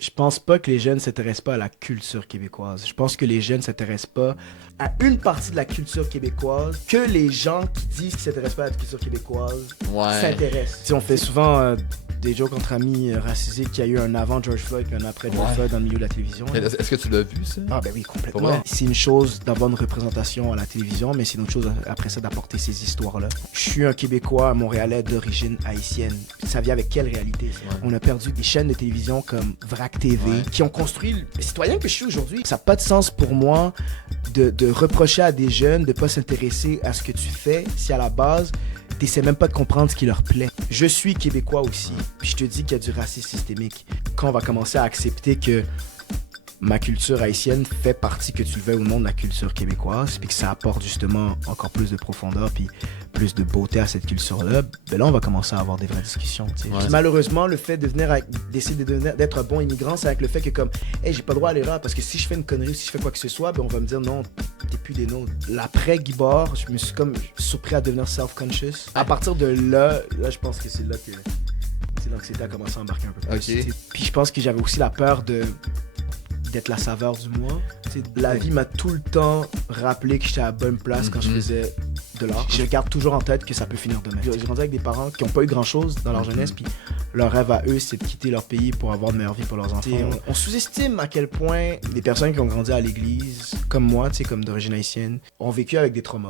Je pense pas que les jeunes s'intéressent pas à la culture québécoise. Je pense que les jeunes s'intéressent pas à une partie de la culture québécoise que les gens qui disent qu'ils s'intéressent pas à la culture québécoise Ouais. s'intéressent. T'sais, on fait souvent des jokes entre amis racisés qu'il y a eu un avant George Floyd et un après George Ouais. Floyd dans le milieu de la télévision. Est-ce que tu l'as vu, ça? Ah ben oui, Pour complètement. vrai? C'est une chose d'avoir une représentation à la télévision, mais c'est une autre chose après ça d'apporter ces histoires-là. Je suis un Québécois, un Montréalais d'origine haïtienne. Ça vient avec quelle réalité? Ça? Ouais. On a perdu des chaînes de télévision comme VRAC TV Ouais. qui ont construit le citoyen que je suis aujourd'hui. Ça n'a pas de sens pour moi de reprocher à des jeunes de pas s'intéresser à ce que tu fais si à la base t'essaies même pas de comprendre ce qui leur plaît. Je suis québécois aussi, puis je te dis qu'il y a du racisme systémique. Quand on va commencer à accepter que ma culture haïtienne fait partie, que tu le veuilles ou non, de la culture québécoise, puis que ça apporte justement encore plus de profondeur, puis plus de beauté à cette culture-là, ben là, on va commencer à avoir des vraies discussions. Tu sais. Ouais. Puis malheureusement, le fait de d'essayer d'être un bon immigrant, c'est avec le fait que comme, hey, j'ai pas le droit à l'erreur, parce que si je fais une connerie, si je fais quoi que ce soit, ben on va me dire non, t'es plus des nôtres. L'après-Guy Bord, je me suis comme surpris à devenir self-conscious. À partir de là, je pense que c'est là que l'anxiété a commencé à embarquer un peu plus. Ok. Tu sais. Puis je pense que j'avais aussi la peur d'être la saveur du mois. T'sais, la vie m'a tout le temps rappelé que j'étais à la bonne place quand je faisais de l'art. Je garde toujours en tête que ça peut finir demain. J'ai grandi avec des parents qui n'ont pas eu grand-chose dans leur jeunesse, puis leur rêve à eux, c'est de quitter leur pays pour avoir une meilleure vie pour leurs enfants. On sous-estime à quel point les personnes qui ont grandi à l'église, comme moi, comme d'origine haïtienne, ont vécu avec des traumas.